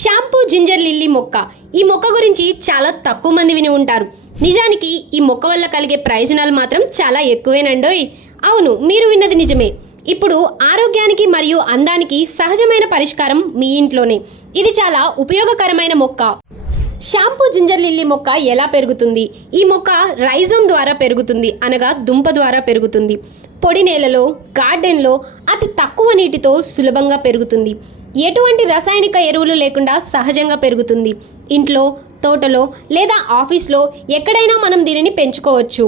Shampoo ginger lily మొక్క. ఈ మొక్క గురించి చాలా తక్కువ మంది విని ఉంటారు. నిజానికి ఈ మొక్క వల్ల కలిగే ప్రయోజనాలు మాత్రం చాలా ఎక్కువేనండోయ్. అవును, మీరు విన్నది నిజమే. ఇప్పుడు ఆరోగ్యానికి మరియు అందానికి సహజమైన పరిష్కారం మీ ఇంట్లోనే. ఇది చాలా ఉపయోగకరమైన మొక్క. షాంపూ జింజర్ లిల్లీ మొక్క ఎలా పెరుగుతుంది? ఈ మొక్క రైజోమ్ ద్వారా పెరుగుతుంది, అనగా దుంప ద్వారా పెరుగుతుంది. పొడి నేలలో, గార్డెన్లో అతి తక్కువ నీటితో సులభంగా పెరుగుతుంది. ఎటువంటి రసాయనిక ఎరువులు లేకుండా సహజంగా పెరుగుతుంది. ఇంట్లో, తోటలో లేదా ఆఫీస్లో ఎక్కడైనా మనం దీనిని పెంచుకోవచ్చు.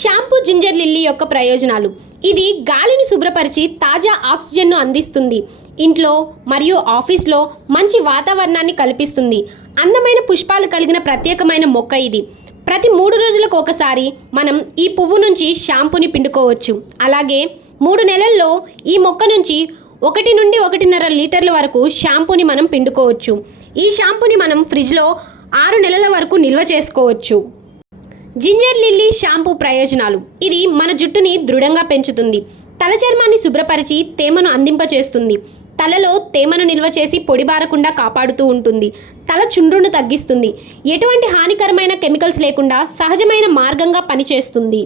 షాంపూ జింజర్ లిల్లీ యొక్క ప్రయోజనాలు. ఇది గాలిని శుభ్రపరిచి తాజా ఆక్సిజన్ను అందిస్తుంది. ఇంట్లో మరియు ఆఫీస్లో మంచి వాతావరణాన్ని కల్పిస్తుంది. అందమైన పుష్పాలు కలిగిన ప్రత్యేకమైన మొక్క ఇది. ప్రతి 3 రోజులకు ఒకసారి మనం ఈ పువ్వు నుంచి షాంపూని పిండుకోవచ్చు. అలాగే 3 నెలల్లో ఈ మొక్క నుంచి 1 నుండి 1.5 లీటర్ల వరకు షాంపూని మనం పిండుకోవచ్చు. ఈ షాంపూని మనం ఫ్రిడ్జ్లో 6 నెలల వరకు నిల్వ చేసుకోవచ్చు. జింజర్ లిల్లీ షాంపూ ప్రయోజనాలు. ఇది మన జుట్టుని దృఢంగా పెంచుతుంది. తల చర్మాన్ని శుభ్రపరిచి తేమను అందింపచేస్తుంది. తలలో తేమను నిల్వ చేసి పొడిబారకుండా కాపాడుతూ ఉంటుంది. తల చుండ్రును తగ్గిస్తుంది. ఎటువంటి హానికరమైన కెమికల్స్ లేకుండా సహజమైన మార్గంగా పనిచేస్తుంది.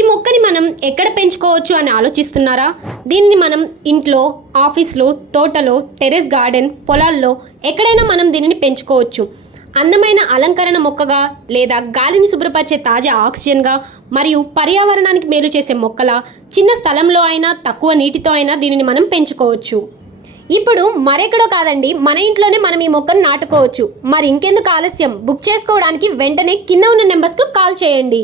ఈ మొక్కని మనం ఎక్కడ పెంచుకోవచ్చు అని ఆలోచిస్తున్నారా? దీన్ని మనం ఇంట్లో, ఆఫీస్లో, తోటలో, టెర్రస్ గార్డెన్, పొలాల్లో ఎక్కడైనా మనం దీనిని పెంచుకోవచ్చు. అందమైన అలంకరణ మొక్కగా లేదా గాలిని శుభ్రపరిచే తాజా ఆక్సిజన్గా మరియు పర్యావరణానికి మేలు చేసే మొక్కలా చిన్న స్థలంలో అయినా తక్కువ నీటితో అయినా దీనిని మనం పెంచుకోవచ్చు. ఇప్పుడు మరెక్కడో కాదండి, మన ఇంట్లోనే మనం ఈ మొక్కను నాటుకోవచ్చు. మరి ఇంకెందుకు ఆలస్యం? బుక్ చేసుకోవడానికి వెంటనే కింద ఉన్న నెంబర్స్కు కాల్ చేయండి.